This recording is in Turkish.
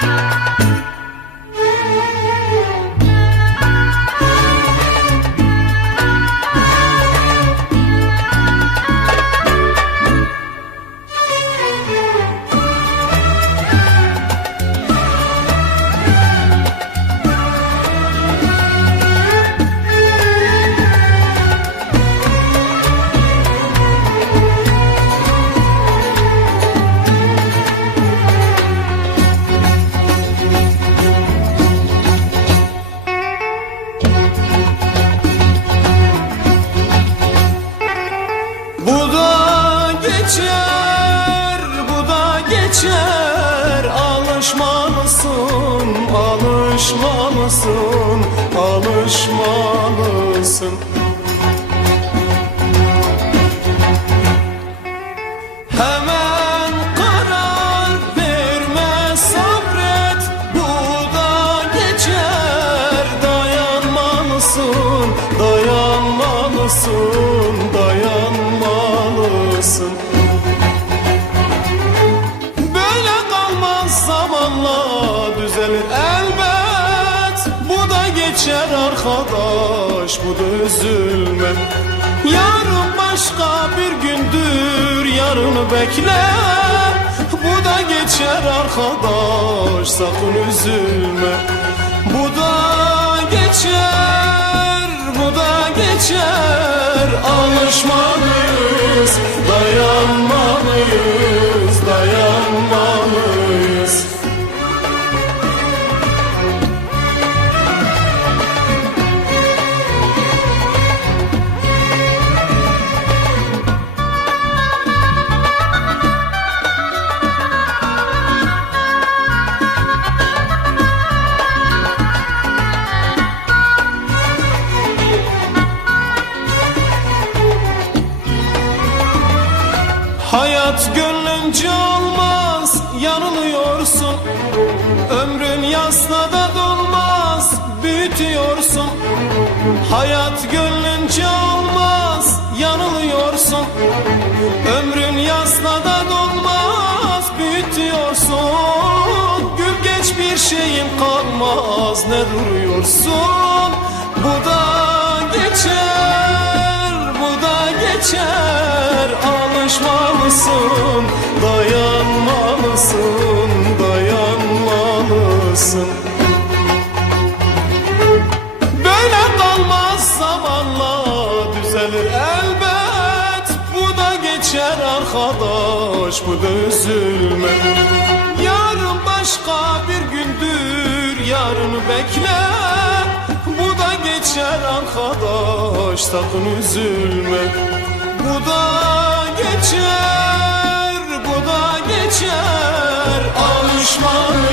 Bye. Geçer, bu da geçer. Alışmalısın, alışmalısın, alışmalısın Hemen karar verme sabret Bu da geçer. Dayanmalısın, dayanmalısın, arkadaş bu da üzülme. Yarın başka bir gündür yarını bekle. Bu da geçer arkadaş sakın üzülme. Bu da geçer bu da geçer. Alışmalıyız dayanmalıyız Hayat gönlünce olmaz yanılıyorsun. Ömrün yasla da dolmaz büyütüyorsun. Hayat gönlünce olmaz yanılıyorsun. Ömrün yasla da dolmaz büyütüyorsun. Gül geç bir şeyin kalmaz ne duruyorsun? Bu da geçer bu da geçer kalsın. Böyle dalmaz zamanla düzelir elbet. Bu da geçer arkadaş bu da üzülme. Yarın başka bir gündür yarını bekle. Bu da geçer arkadaş sakın üzülme. Bu da geçer bu da geçer. Alışmanı